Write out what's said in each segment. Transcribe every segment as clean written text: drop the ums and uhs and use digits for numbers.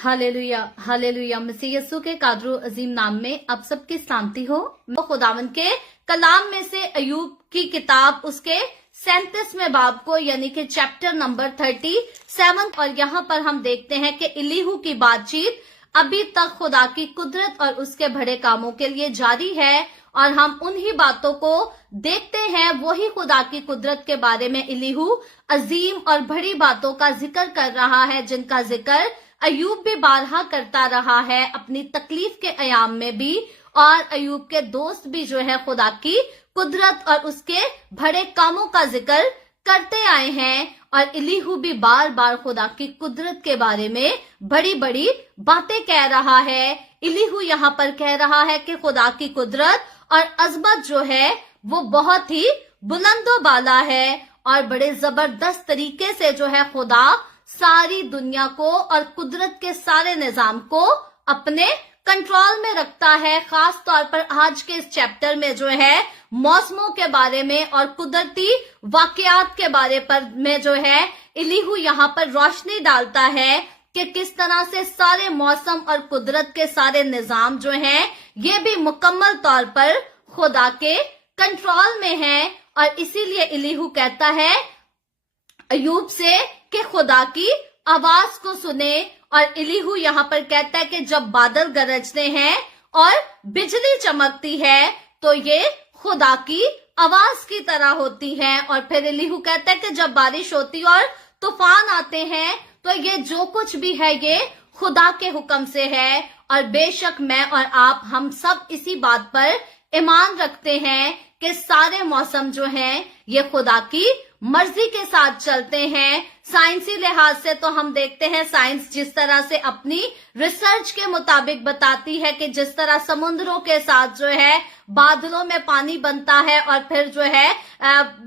Hallelujah hallelujah. मसीह यीशु के कादर अजीम नाम में आप सबकी सलामती हो। खुदावंद के कलाम में से अयूब की किताब उसके 37वें बाब को यानी कि चैप्टर नंबर 37, और यहाँ पर हम देखते हैं कि इलीहू की बातचीत अभी तक खुदा की कुदरत और उसके बड़े कामों के लिए जारी है, और हम उन्हीं बातों को देखते हैं। वही खुदा की कुदरत के बारे में इलीहू अजीम और बड़ी बातों का जिक्र कर रहा है, जिनका जिक्र अयूब भी बारहा करता रहा है अपनी तकलीफ के अयाम में भी, और अयूब के दोस्त भी जो है खुदा की कुदरत और उसके बड़े कामों का जिक्र करते आए हैं। और इलीहू भी बार बार खुदा की कुदरत के बारे में बड़ी बड़ी बातें कह रहा है। इलीहू यहाँ पर कह रहा है कि खुदा की कुदरत और अजमत जो है वो बहुत ही बुलंदो बाला है, और बड़े जबरदस्त तरीके से जो है खुदा सारी दुनिया को और कुदरत के सारे निजाम को अपने कंट्रोल में रखता है। खास तौर पर आज के इस चैप्टर में जो है मौसमों के बारे में और कुदरती वाकयात के बारे पर में जो है इलीहू यहाँ पर रोशनी डालता है कि किस तरह से सारे मौसम और कुदरत के सारे निजाम जो हैं ये भी मुकम्मल तौर पर खुदा के कंट्रोल में है। और इसीलिए इलीहू कहता है अयूब से कि खुदा की आवाज को सुने। और इलीहू यहाँ पर कहता है कि जब बादल गरजते हैं और बिजली चमकती है तो ये खुदा की आवाज की तरह होती है। और फिर इलीहू कहता है कि जब बारिश होती और तूफान आते हैं तो ये जो कुछ भी है ये खुदा के हुक्म से है। और बेशक मैं और आप हम सब इसी बात पर ईमान रखते हैं कि सारे मौसम जो हैं ये खुदा की मर्जी के साथ चलते हैं। साइंसी लिहाज से तो हम देखते हैं साइंस जिस तरह से अपनी रिसर्च के मुताबिक बताती है कि जिस तरह समुद्रों के साथ जो है बादलों में पानी बनता है और फिर जो है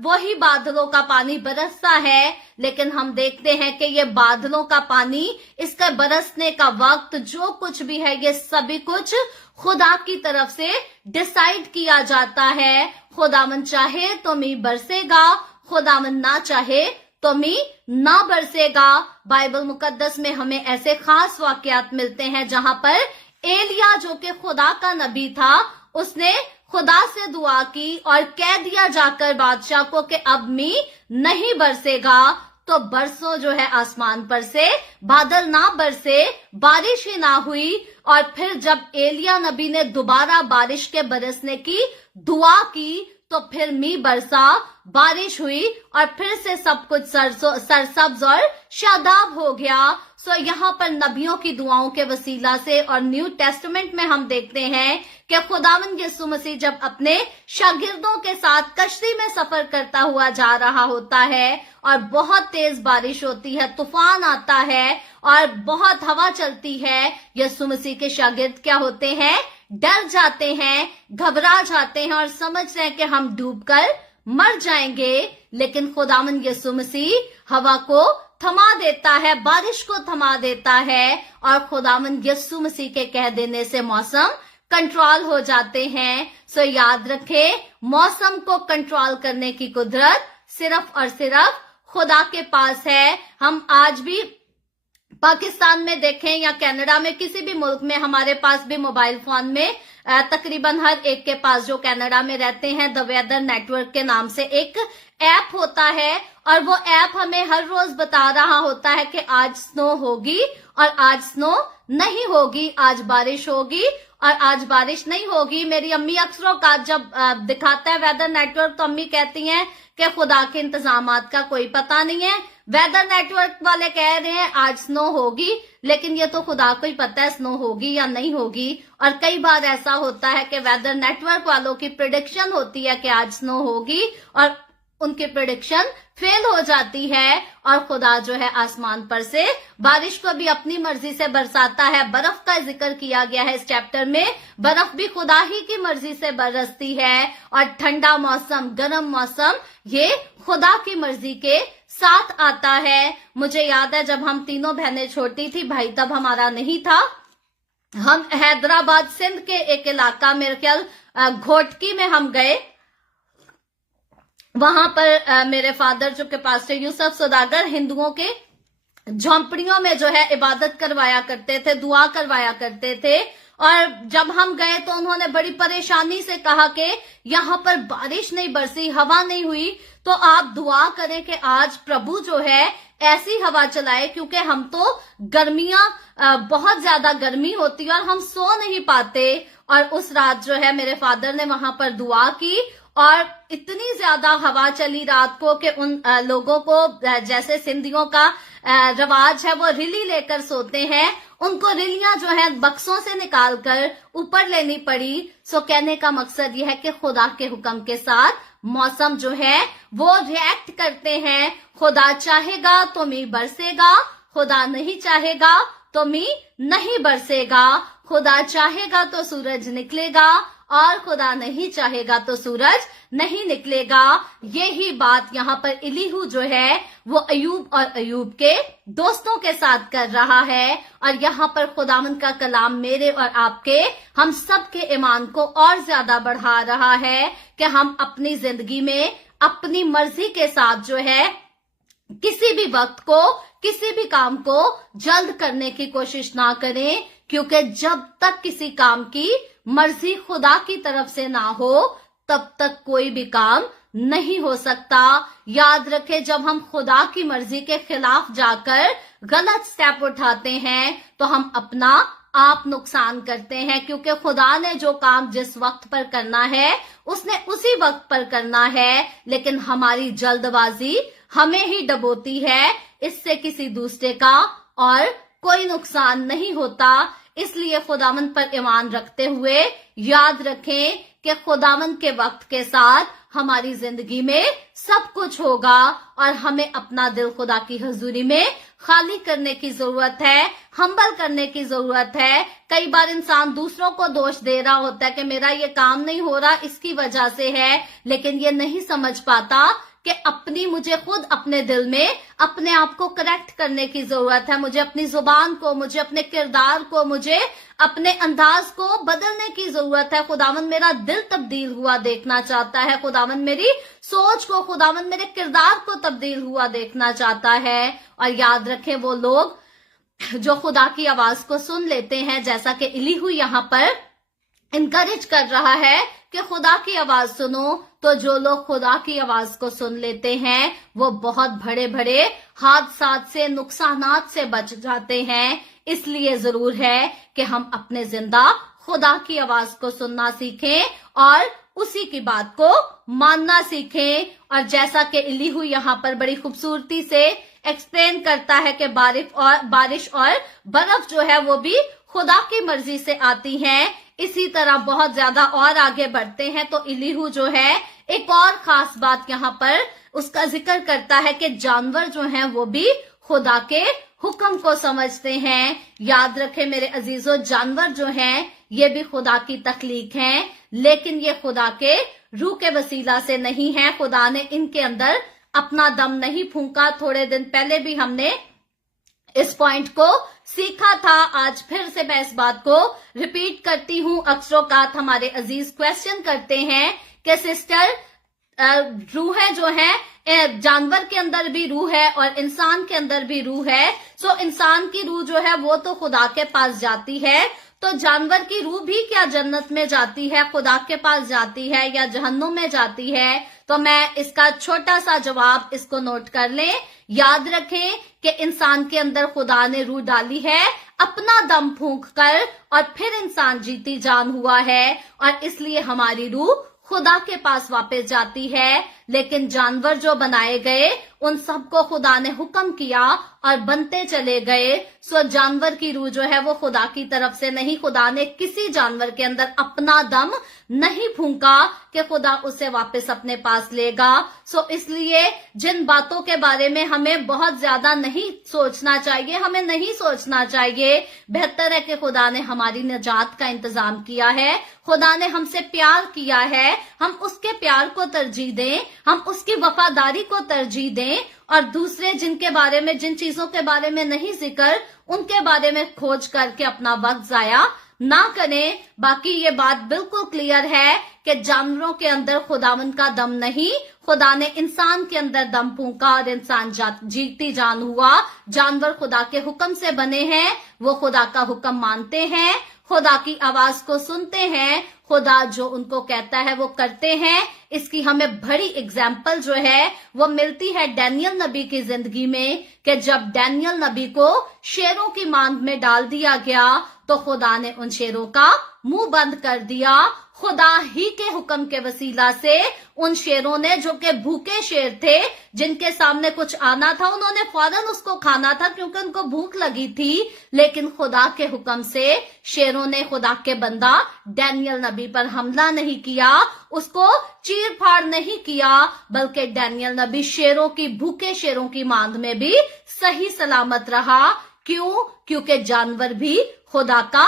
वही बादलों का पानी बरसता है, लेकिन हम देखते हैं कि ये बादलों का पानी, इसका बरसने का वक्त, जो कुछ भी है ये सभी कुछ खुदा की तरफ से डिसाइड किया जाता है। खुदावन चाहे तो मी बरसेगा, खुदावन ना चाहे तो मी ना बरसेगा। बाइबल मुकद्दस में हमें ऐसे खास वाकयात मिलते हैं जहां पर एलिया जो कि खुदा का नबी था, उसने खुदा से दुआ की और कह दिया जाकर बादशाह को कि अब मी नहीं बरसेगा। तो बरसों जो है आसमान पर से बादल ना बरसे, बारिश ही ना हुई। और फिर जब एलिया नबी ने दोबारा बारिश के बरसने की दुआ की तो फिर मी बरसा, बारिश हुई और फिर से सब कुछ सरसब्ज और शादाब हो गया। सो यहाँ पर नबियों की दुआओं के वसीला से और न्यू टेस्टामेंट में हम देखते हैं कि खुदावंद यीशु मसीह जब अपने शागिर्दों के साथ कश्ती में सफर करता हुआ जा रहा होता है और बहुत तेज बारिश होती है, तूफान आता है और बहुत हवा चलती है, यीशु मसीह के शागिर्द क्या होते हैं? डर जाते हैं, घबरा जाते हैं और समझते हैं कि हम डूबकर मर जाएंगे। लेकिन खुदावंद यीशु मसीह हवा को थमा देता है, बारिश को थमा देता है, और खुदावंद यीशु मसीह के कह देने से मौसम कंट्रोल हो जाते हैं। सो याद रखें, मौसम को कंट्रोल करने की कुदरत सिर्फ और सिर्फ खुदा के पास है। हम आज भी पाकिस्तान में देखें या कनाडा में, किसी भी मुल्क में, हमारे पास भी मोबाइल फोन में तकरीबन हर एक के पास जो कनाडा में रहते हैं द वेदर नेटवर्क के नाम से एक ऐप होता है, और वो ऐप हमें हर रोज बता रहा होता है कि आज स्नो होगी और आज स्नो नहीं होगी, आज बारिश होगी और आज बारिश नहीं होगी। मेरी अम्मी अक्सरों का जब दिखाता है वेदर नेटवर्क तो अम्मी कहती हैं कि खुदा के इंतजामात का कोई पता नहीं है। वेदर नेटवर्क वाले कह रहे हैं आज स्नो होगी, लेकिन ये तो खुदा को ही पता है स्नो होगी या नहीं होगी। और कई बार ऐसा होता है कि वेदर नेटवर्क वालों की प्रेडिक्शन होती है कि आज स्नो होगी और उनकी प्रेडिक्शन फेल हो जाती है, और खुदा जो है आसमान पर से बारिश को भी अपनी मर्जी से बरसाता है। बर्फ का जिक्र किया गया है इस चैप्टर में, बर्फ भी खुदा ही की मर्जी से बरसती है, और ठंडा मौसम, गर्म मौसम ये खुदा की मर्जी के साथ आता है। मुझे याद है जब हम तीनों बहनें छोटी थी, भाई तब हमारा नहीं था, हम हैदराबाद सिंध के एक इलाका, मेरे ख्याल घोटकी में हम गए। वहां पर मेरे फादर जो के पास यूसुफ सौदागर हिंदुओं के झोंपड़ियों में जो है इबादत करवाया करते थे, दुआ करवाया करते थे। और जब हम गए तो उन्होंने बड़ी परेशानी से कहा कि यहाँ पर बारिश नहीं बरसी, हवा नहीं हुई, तो आप दुआ करें कि आज प्रभु जो है ऐसी हवा चलाए, क्योंकि हम तो गर्मियां बहुत ज्यादा गर्मी होती है और हम सो नहीं पाते। और उस रात जो है मेरे फादर ने वहां पर दुआ की और इतनी ज्यादा हवा चली रात को कि उन लोगों को, जैसे सिंधियों का रवाज है वो रिली लेकर सोते हैं, उनको रिलियां जो है बक्सों से निकालकर ऊपर लेनी पड़ी। सो कहने का मकसद यह है कि खुदा के हुक्म के साथ मौसम जो है वो रिएक्ट करते हैं। खुदा चाहेगा तो मींह बरसेगा, खुदा नहीं चाहेगा तो मींह नहीं बरसेगा। खुदा चाहेगा तो सूरज निकलेगा और खुदा नहीं चाहेगा तो सूरज नहीं निकलेगा। यही बात यहाँ पर इलीहू जो है वो अयूब और अयूब के दोस्तों के साथ कर रहा है। और यहाँ पर खुदावंद का कलाम मेरे और आपके, हम सब के ईमान को और ज्यादा बढ़ा रहा है कि हम अपनी जिंदगी में अपनी मर्जी के साथ जो है किसी भी वक्त को, किसी भी काम को जल्द करने की कोशिश ना करें, क्योंकि जब तक किसी काम की मर्जी खुदा की तरफ से ना हो तब तक कोई भी काम नहीं हो सकता। याद रखें, जब हम खुदा की मर्जी के खिलाफ जाकर गलत स्टेप उठाते हैं तो हम अपना आप नुकसान करते हैं, क्योंकि खुदा ने जो काम जिस वक्त पर करना है उसने उसी वक्त पर करना है, लेकिन हमारी जल्दबाजी हमें ही डबोती है। इससे किसी दूसरे का और कोई नुकसान नहीं होता। इसलिए खुदावंद पर ईमान रखते हुए याद रखें कि खुदावंद के वक्त के साथ हमारी जिंदगी में सब कुछ होगा और हमें अपना दिल खुदा की हुजूरी में खाली करने की जरूरत है, हम्बल करने की जरूरत है। कई बार इंसान दूसरों को दोष दे रहा होता है कि मेरा ये काम नहीं हो रहा इसकी वजह से है, लेकिन ये नहीं समझ पाता कि मुझे खुद अपने दिल में अपने आप को करेक्ट करने की जरूरत है। मुझे अपनी जुबान को, मुझे अपने किरदार को, मुझे अपने अंदाज को बदलने की जरूरत है। खुदावंद मेरा दिल तब्दील हुआ देखना चाहता है, खुदावंद मेरी सोच को, खुदावंद मेरे किरदार को तब्दील हुआ देखना चाहता है। और याद रखें, वो लोग जो खुदा की आवाज को सुन लेते हैं, जैसा कि इलीहू यहाँ पर इनकरेज कर रहा है कि खुदा की आवाज सुनो, तो जो लोग खुदा की आवाज को सुन लेते हैं वो बहुत बड़े बड़े हादसात से, नुकसानात से बच जाते हैं। इसलिए जरूर है कि हम अपने जिंदा खुदा की आवाज को सुनना सीखें और उसी की बात को मानना सीखें। और जैसा कि इलीहू यहाँ पर बड़ी खूबसूरती से एक्सप्लेन करता है कि बारिश और बर्फ जो है वो भी खुदा की मर्जी से आती हैं। इसी तरह बहुत ज्यादा और आगे बढ़ते हैं तो इलीहू जो है एक और खास बात यहाँ पर उसका जिक्र करता है कि जानवर जो हैं वो भी खुदा के हुक्म को समझते हैं। याद रखें मेरे अजीजों, जानवर जो हैं ये भी खुदा की तख्लीक हैं, लेकिन ये खुदा के रूह के वसीला से नहीं है। खुदा ने इनके अंदर अपना दम नहीं फूंका। थोड़े दिन पहले भी हमने इस पॉइंट को सीखा था। आज फिर से मैं इस बात को रिपीट करती हूँ। अक्सरोकात हमारे अजीज क्वेश्चन करते हैं कि सिस्टर, रूहें जो है, जानवर के अंदर भी रूह है और इंसान के अंदर भी रूह है। सो इंसान की रूह जो है वो तो खुदा के पास जाती है, तो जानवर की रूह भी क्या जन्नत में जाती है, खुदा के पास जाती है या जहन्नुम में जाती है? तो मैं इसका छोटा सा जवाब इसको नोट कर लें। याद रखें कि इंसान के अंदर खुदा ने रूह डाली है अपना दम फूंक कर, और फिर इंसान जीती जान हुआ है और इसलिए हमारी रूह खुदा के पास वापस जाती है। लेकिन जानवर जो बनाए गए उन सबको खुदा ने हुक्म किया और बनते चले गए। सो जानवर की रूह जो है वो खुदा की तरफ से नहीं, खुदा ने किसी जानवर के अंदर अपना दम नहीं फूंका कि खुदा उसे वापस अपने पास लेगा। सो इसलिए जिन बातों के बारे में हमें बहुत ज्यादा नहीं सोचना चाहिए, हमें नहीं सोचना चाहिए। बेहतर है कि खुदा ने हमारी निजात का इंतजाम किया है, खुदा ने हमसे प्यार किया है, हम उसके प्यार को तरजीह दें, हम उसकी वफादारी को तरजीह दें और दूसरे जिनके बारे में, जिन चीजों के बारे में नहीं जिक्र, उनके बारे में खोज करके अपना वक्त जाया ना करें। बाकी ये बात बिल्कुल क्लियर है कि जानवरों के अंदर खुदावंद का दम नहीं, खुदा ने इंसान के अंदर दम फूंका और इंसान जीती जान हुआ। जानवर खुदा के हुक्म से बने हैं, वो खुदा का हुक्म मानते हैं, खुदा की आवाज को सुनते हैं, खुदा जो उनको कहता है वो करते हैं। इसकी हमें बड़ी एग्जाम्पल जो है वो मिलती है डैनियल नबी की जिंदगी में, कि जब डैनियल नबी को शेरों की मांद में डाल दिया गया तो खुदा ने उन शेरों का मुंह बंद कर दिया। खुदा ही के हुक्म के वसीला से उन शेरों ने, जो कि भूखे शेर थे, जिनके सामने कुछ आना था, उन्होंने फौरन उसको खाना था क्योंकि उनको भूख लगी थी, लेकिन खुदा के हुक्म से शेरों ने खुदा के बंदा डैनियल नबी पर हमला नहीं किया, उसको चीर फाड़ नहीं किया, बल्कि डैनियल नबी शेरों की, भूखे शेरों की मांद में भी सही सलामत रहा। क्यों? क्योंकि जानवर भी खुदा का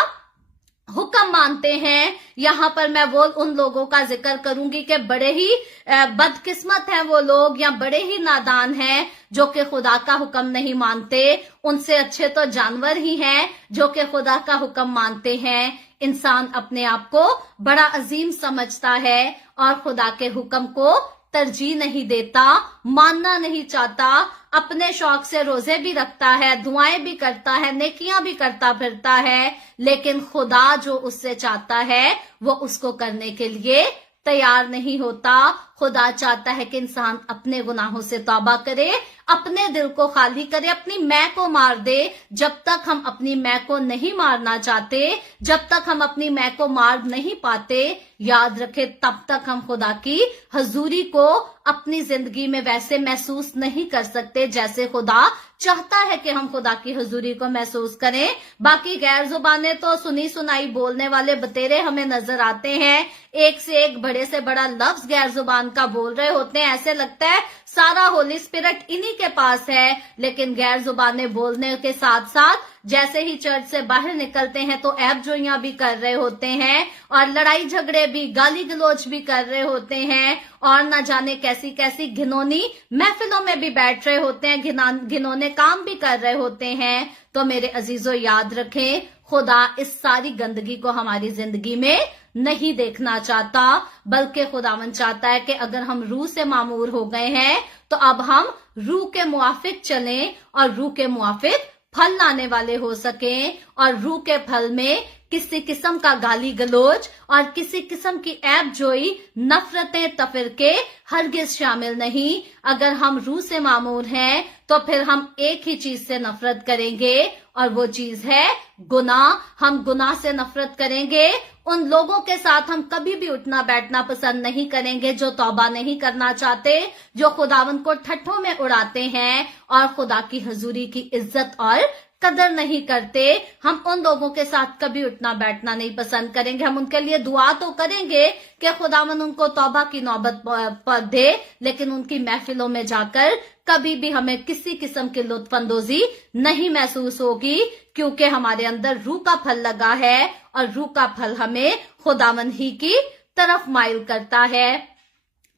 हुक्म मानते हैं। यहाँ पर मैं वो उन लोगों का जिक्र करूंगी कि बड़े ही बदकिस्मत हैं वो लोग, या बड़े ही नादान हैं जो कि खुदा का हुक्म नहीं मानते। उनसे अच्छे तो जानवर ही हैं जो कि खुदा का हुक्म मानते हैं। इंसान अपने आप को बड़ा अजीम समझता है और खुदा के हुक्म को तरजीह नहीं देता, मानना नहीं चाहता, अपने शौक से रोजे भी रखता है, दुआएं भी करता है, नेकियां भी करता फिरता है, लेकिन खुदा जो उससे चाहता है वो उसको करने के लिए तैयार नहीं होता। खुदा चाहता है कि इंसान अपने गुनाहों से तौबा करे, अपने दिल को खाली करे, अपनी मैं को मार दे। जब तक हम अपनी मैं को नहीं मारना चाहते, जब तक हम अपनी मैं को मार नहीं पाते, याद रखे, तब तक हम खुदा की हजूरी को अपनी जिंदगी में वैसे महसूस नहीं कर सकते जैसे खुदा चाहता है कि हम खुदा की हजूरी को महसूस करें। बाकी गैर जुबाने तो सुनी सुनाई बोलने वाले बतेरे हमें नजर आते हैं, एक से एक बड़े से बड़ा लफ्ज गैर जुबान का बोल रहे होते हैं, ऐसे लगता है सारा होली स्पिरिट इन्हीं के पास है। लेकिन गैर जुबाने बोलने के साथ साथ जैसे ही चर्च से बाहर निकलते हैं तो ऐब जोइयां भी कर रहे होते हैं, और लड़ाई झगड़े भी, गाली गलौज भी कर रहे होते हैं, और न जाने कैसी कैसी घिनौनी महफिलों में भी बैठ रहे होते हैं, घिनौने काम भी कर रहे होते हैं। तो मेरे अजीजों, याद रखें, खुदा इस सारी गंदगी को हमारी जिंदगी में नहीं देखना चाहता, बल्कि खुदावन चाहता है कि अगर हम रूह से मामूर हो गए हैं तो अब हम रूह के मुआफिक चलें और रूह के मुआफिक फल लाने वाले हो सकें। और रूह के फल में किसी किस्म का गाली गलोच और किसी किस्म की ऐब जोई, नफरतें, तफरके हरगिज शामिल नहीं। अगर हम रूह से मामूर हैं तो फिर हम एक ही चीज से नफरत करेंगे, और वो चीज है गुनाह। हम गुनाह से नफरत करेंगे। उन लोगों के साथ हम कभी भी उठना बैठना पसंद नहीं करेंगे जो तौबा नहीं करना चाहते, जो खुदावंद को ठट्ठों में उड़ाते हैं और खुदा की हजूरी की इज्जत और कदर नहीं करते। हम उन लोगों के साथ कभी उठना बैठना नहीं पसंद करेंगे। हम उनके लिए दुआ तो करेंगे कि खुदावन उनको तौबा की नौबत पर दे, लेकिन उनकी महफिलों में जाकर कभी भी हमें किसी किस्म की लुत्फानंदोजी नहीं महसूस होगी, क्योंकि हमारे अंदर रूह का फल लगा है और रूह का फल हमें खुदावन ही की तरफ माइल करता है।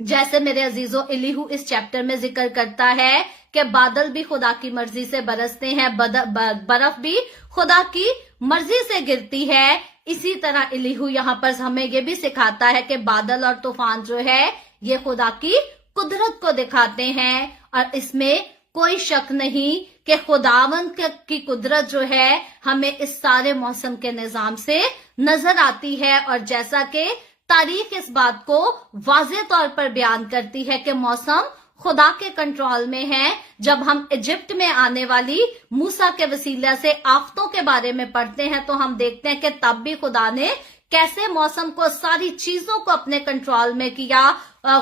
जैसे मेरे अजीजों, इलीहू इस चैप्टर में जिक्र करता है कि बादल भी खुदा की मर्जी से बरसते हैं, बर्फ भी खुदा की मर्जी से गिरती है। इसी तरह इलीहू यहाँ पर हमें ये भी सिखाता है कि बादल और तूफान जो है ये खुदा की कुदरत को दिखाते हैं, और इसमें कोई शक नहीं कि खुदावंद की कुदरत जो है हमें इस सारे मौसम के निजाम से नजर आती है। और जैसा कि तारीख इस बात को वाज़ेह तौर पर बयान करती है कि मौसम खुदा के कंट्रोल में है। जब हम इजिप्ट में आने वाली मूसा के वसीला से आफतों के बारे में पढ़ते हैं तो हम देखते हैं कि तब भी खुदा ने कैसे मौसम को, सारी चीजों को अपने कंट्रोल में किया।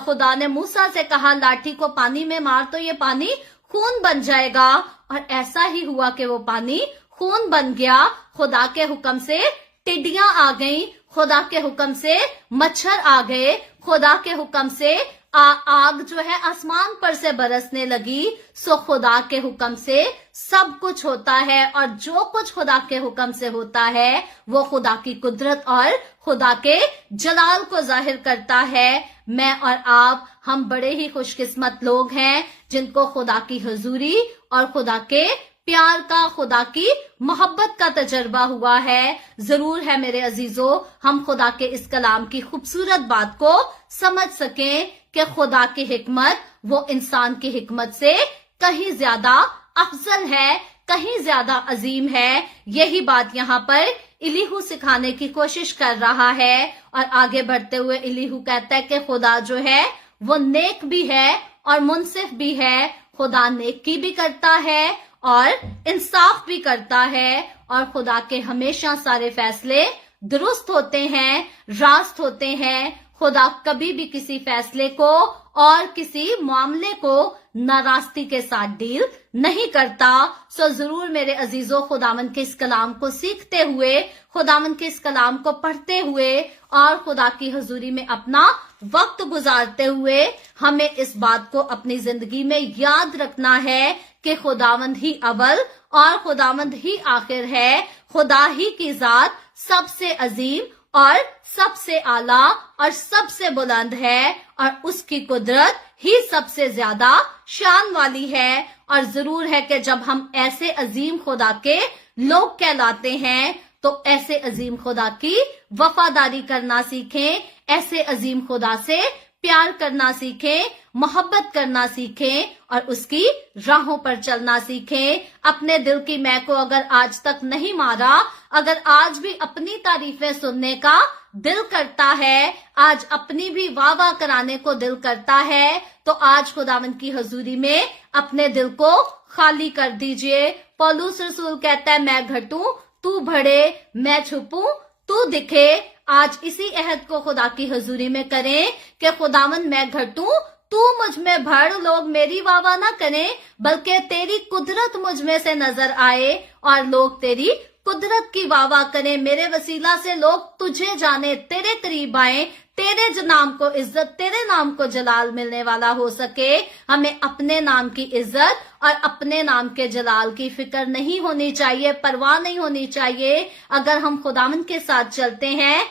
खुदा ने मूसा से कहा लाठी को पानी में मार तो ये पानी खून बन जाएगा, और ऐसा ही हुआ कि वो पानी खून बन गया। खुदा के हुक्म से टिड्डियां आ गईं, खुदा के हुक्म से मच्छर आ गए, खुदा के हुक्म से आग जो है आसमान पर से बरसने लगी। सो खुदा के हुक्म से सब कुछ होता है, और जो कुछ खुदा के हुक्म से होता है वो खुदा की कुदरत और खुदा के जलाल को जाहिर करता है। मैं और आप, हम बड़े ही खुशकिस्मत लोग हैं जिनको खुदा की हजूरी और खुदा के प्यार का, खुदा की मोहब्बत का तजर्बा हुआ है। जरूर है मेरे अजीजों, हम खुदा के इस कलाम की खूबसूरत बात को समझ सकें कि खुदा की हिकमत वो इंसान की हिकमत से कहीं ज्यादा अफजल है, कहीं ज्यादा अजीम है। यही बात यहाँ पर इलीहू सिखाने की कोशिश कर रहा है। और आगे बढ़ते हुए इलीहू कहता है कि खुदा जो है वो नेक भी है और मुनसिफ भी है। खुदा नेकी भी करता है और इंसाफ भी करता है, और खुदा के हमेशा सारे फैसले दुरुस्त होते हैं, रास्त होते हैं। खुदा कभी भी किसी फैसले को और किसी मामले को नाराजगी के साथ डील नहीं करता। सो जरूर मेरे अजीजों, खुदावन के इस कलाम को सीखते हुए, खुदावन के इस कलाम को पढ़ते हुए और खुदा की हुजूरी में अपना वक्त गुजारते हुए हमें इस बात को अपनी जिंदगी में याद रखना है कि खुदावंद ही अव्वल और खुदावंद ही आखिर है। खुदा ही की जात सबसे अजीम और सबसे आला और सबसे बुलंद है, और उसकी कुदरत ही सबसे ज्यादा शान वाली है। और जरूर है कि जब हम ऐसे अजीम खुदा के लोग कहलाते हैं तो ऐसे अजीम खुदा की वफादारी करना सीखें, ऐसे अजीम खुदा से प्यार करना सीखें, मोहब्बत करना सीखें और उसकी राहों पर चलना सीखें। अपने दिल की मैं को अगर आज तक नहीं मारा, अगर आज भी अपनी तारीफें सुनने का दिल करता है, आज अपनी भी वाह वाह कराने को दिल करता है, तो आज खुदावंद की हजूरी में अपने दिल को खाली कर दीजिए। पौलुस रसूल कहता है, मैं घटूं तू बढ़े, मैं छुपूं तू दिखे। आज इसी अहद को खुदा की हजूरी में करें कि खुदावंद मैं घटूं तू मुझ में बढ़, लोग मेरी वाह वाह ना करें बल्कि तेरी कुदरत मुझ में से नजर आए और लोग तेरी कुदरत की वाह वाह करें। मेरे वसीला से लोग तुझे जाने, तेरे करीब आए, तेरे नाम को इज्जत, तेरे नाम को जलाल मिलने वाला हो सके। हमें अपने नाम की इज्जत और अपने नाम के जलाल की फिक्र नहीं होनी चाहिए, परवाह नहीं होनी चाहिए। अगर हम खुदावंद के साथ चलते हैं,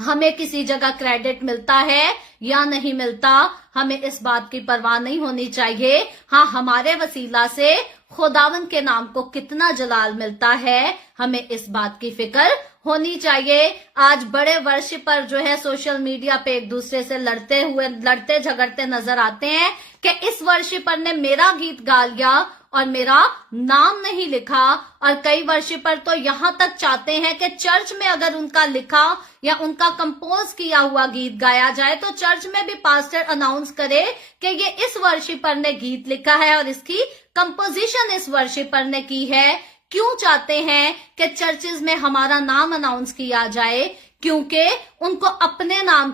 हमें किसी जगह क्रेडिट मिलता है या नहीं मिलता, हमें इस बात की परवाह नहीं होनी चाहिए। हाँ, हमारे वसीला से खुदावंद के नाम को कितना जलाल मिलता है, हमें इस बात की फिक्र होनी चाहिए। आज बड़े वर्शिपर जो है सोशल मीडिया पे एक दूसरे से लड़ते झगड़ते नजर आते हैं कि इस वर्शिपर ने मेरा गीत गा लिया और मेरा नाम नहीं लिखा। और कई वर्शिपर तो यहाँ तक चाहते हैं कि चर्च में अगर उनका लिखा या उनका कंपोज किया हुआ गीत गाया जाए तो चर्च में भी पास्टर अनाउंस करे कि ये इस वर्शिपर ने गीत लिखा है और इसकी कंपोजिशन इस वर्शिपर ने की है। क्यों चाहते हैं कि चर्चेज में हमारा नाम अनाउंस किया जाए? क्योंकि उनको अपने नाम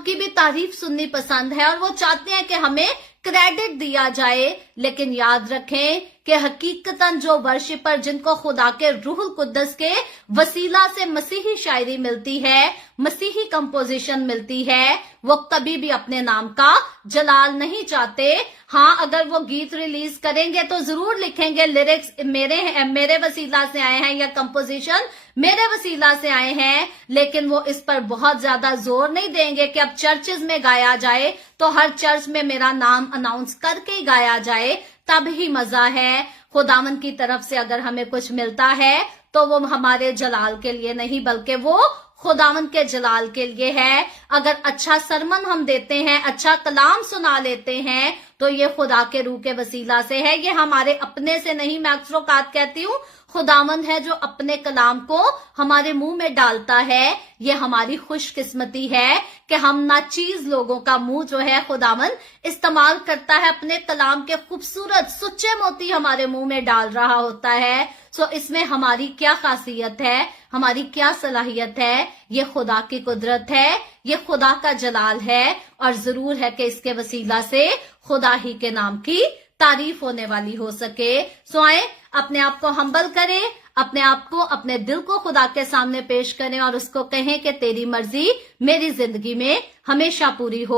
की भी तारीफ सुननी पसंद है और वो चाहते हैं कि हमें क्रेडिट दिया जाए। लेकिन याद रखें कि हकीकतन जो वर्शिपर जिनको खुदा के रूहुल कुद्दस के वसीला से मसीही शायरी मिलती है, मसीही कंपोजिशन मिलती है, वो कभी भी अपने नाम का जलाल नहीं चाहते। हाँ, अगर वो गीत रिलीज करेंगे तो जरूर लिखेंगे लिरिक्स मेरे वसीला से आए हैं या कंपोजिशन मेरे वसीला से आए हैं, लेकिन वो इस पर बहुत ज्यादा जोर नहीं देंगे कि अब चर्चेज में गाया जाए तो हर चर्च में मेरा नाम अनाउंस करके ही गाया जाए, तब ही मजा है। खुदावन की तरफ से अगर हमें कुछ मिलता है तो वो हमारे जलाल के लिए नहीं बल्कि वो खुदावन के जलाल के लिए है। अगर अच्छा सरमन हम देते हैं, अच्छा कलाम सुना लेते हैं तो ये खुदा के रूह के वसीला से है, ये हमारे अपने से नहीं। मैं अक्सर औकात कहती हूँ खुदावंद है जो अपने कलाम को हमारे मुंह में डालता है। ये हमारी खुशकिस्मती है कि हम नाचीज लोगों का मुंह जो है खुदावंद इस्तेमाल करता है, अपने कलाम के खूबसूरत सुच्चे मोती हमारे मुंह में डाल रहा होता है। सो इसमें हमारी क्या खासियत है, हमारी क्या सलाहियत है? ये खुदा की कुदरत है, ये खुदा का जलाल है और जरूर है कि इसके वसीला से खुदा ही के नाम की तारीफ होने वाली हो सके। सो आए अपने आप को हम्बल करें, अपने आप को, अपने दिल को खुदा के सामने पेश करें और उसको कहें कि तेरी मर्जी मेरी जिंदगी में हमेशा पूरी हो।